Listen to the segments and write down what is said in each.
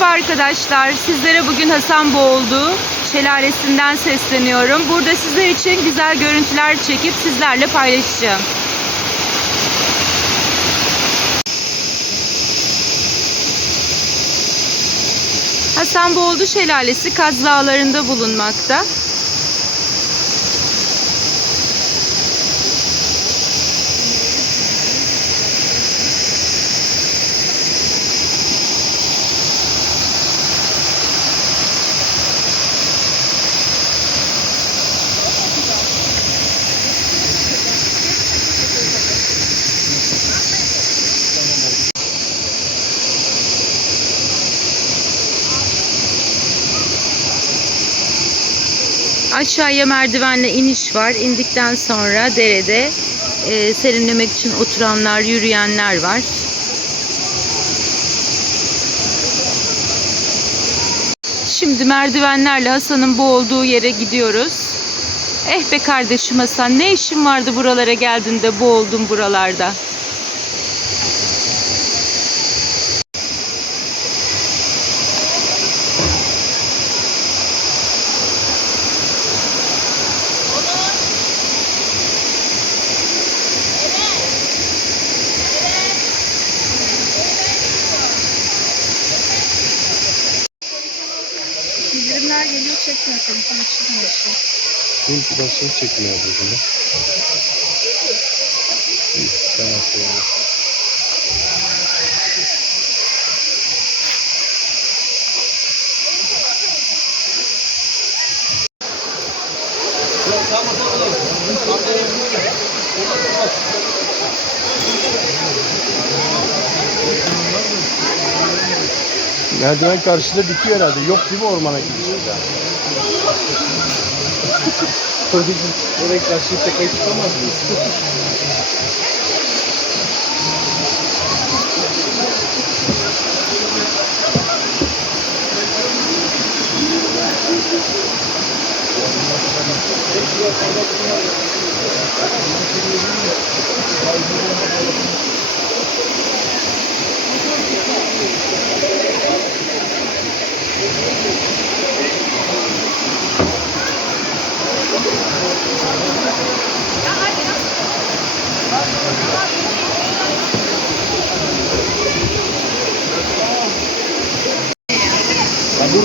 Merhaba arkadaşlar. Sizlere bugün Hasanboğuldu şelalesinden sesleniyorum. Burada sizler için güzel görüntüler çekip sizlerle paylaşacağım. Hasanboğuldu Şelalesi Kaz Dağları'nda bulunmakta. Aşağıya merdivenle iniş var. İndikten sonra derede e, serinlemek için oturanlar, yürüyenler var. Şimdi merdivenlerle Hasan'ın boğulduğu yere gidiyoruz. Eh be kardeşim Hasan ne işin vardı buralara geldiğinde boğuldun buralarda. Çekmiyor telefon açılmıyor. Çünkü ben seni çekmiyor burada. İyi, tamam, tamam. Merdiven karşıda dikiyor herhalde. Yok değil mi ormana gidiyor ya? Oraya karşıya tekayı tutamaz mıyız?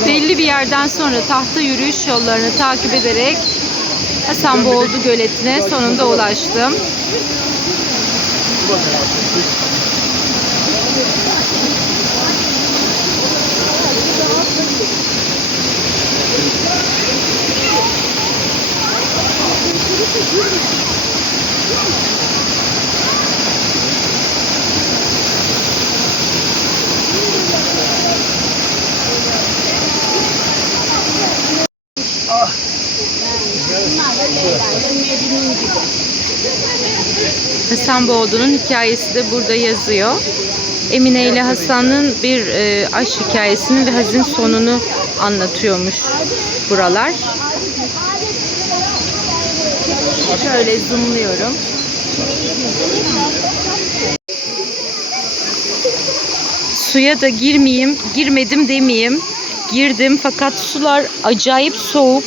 Belli bir yerden sonra tahta yürüyüş yollarını takip ederek Hasanboğuldu göletine sonunda ulaştım. Hasanboğuldu'nun hikayesi de burada yazıyor. Emine ile Hasan'ın bir e, aşk hikayesini ve hazin sonunu anlatıyormuş buralar. Şöyle zoomluyorum. Suya da girmeyeyim, girmedim demeyeyim. Girdim fakat sular acayip soğuk.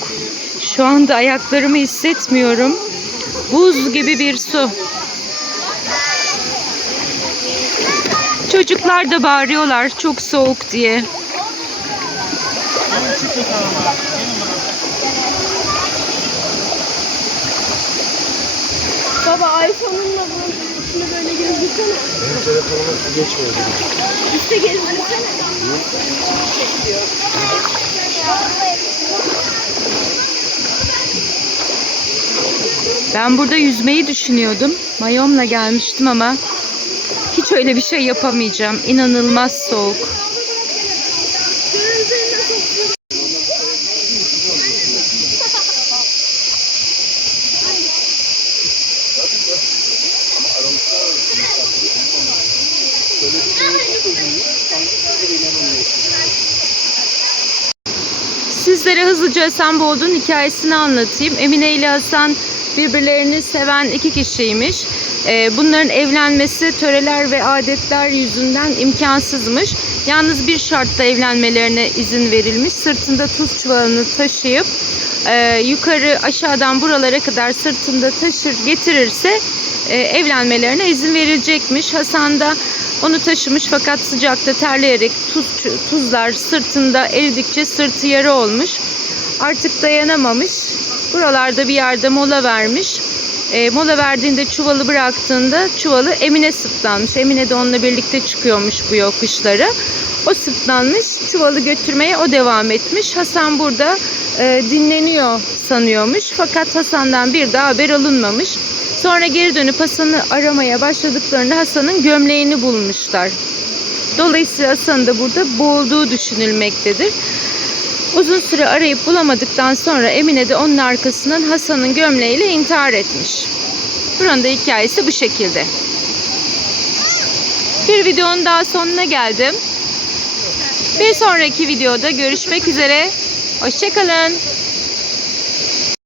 Şu anda ayaklarımı hissetmiyorum. Buz gibi bir su. Çocuklar da bağırıyorlar çok soğuk diye. Baba iPhone'unla bunun üstüne böyle gezdirsene. Benim telefonuma su geçmiyor. Üste gezdirsene. Ben burada yüzmeyi düşünüyordum. Mayomla gelmiştim ama hiç öyle bir şey yapamayacağım. İnanılmaz soğuk. Sizlere hızlıca Hasan Boğdu'nun hikayesini anlatayım. Emine ile Hasan birbirlerini seven iki kişiymiş. E, bunların evlenmesi töreler ve adetler yüzünden imkansızmış. Yalnız bir şartla evlenmelerine izin verilmiş. Sırtında tuz çuvalını taşıyıp e, yukarı aşağıdan buralara kadar sırtında taşır getirirse e, evlenmelerine izin verilecekmiş. Hasan da onu taşımış fakat sıcakta terleyerek tuz, tuzlar sırtında eridikçe sırtı yara olmuş. Artık dayanamamış. Buralarda bir yerde mola vermiş. E, mola verdiğinde çuvalı bıraktığında çuvalı Emine sırtlanmış. Emine de onunla birlikte çıkıyormuş bu yokuşları. O sırtlanmış. Çuvalı götürmeye o devam etmiş. Hasan burada e, dinleniyor sanıyormuş. Fakat Hasan'dan bir daha haber alınmamış. Sonra geri dönüp Hasan'ı aramaya başladıklarında Hasan'ın gömleğini bulmuşlar. Dolayısıyla Hasan da burada boğulduğu düşünülmektedir. Uzun süre arayıp bulamadıktan sonra Emine de onun arkasından Hasan'ın gömleğiyle intihar etmiş. Buranın da hikayesi bu şekilde. Bir videonun daha sonuna geldim. Bir sonraki videoda görüşmek üzere. Hoşçakalın.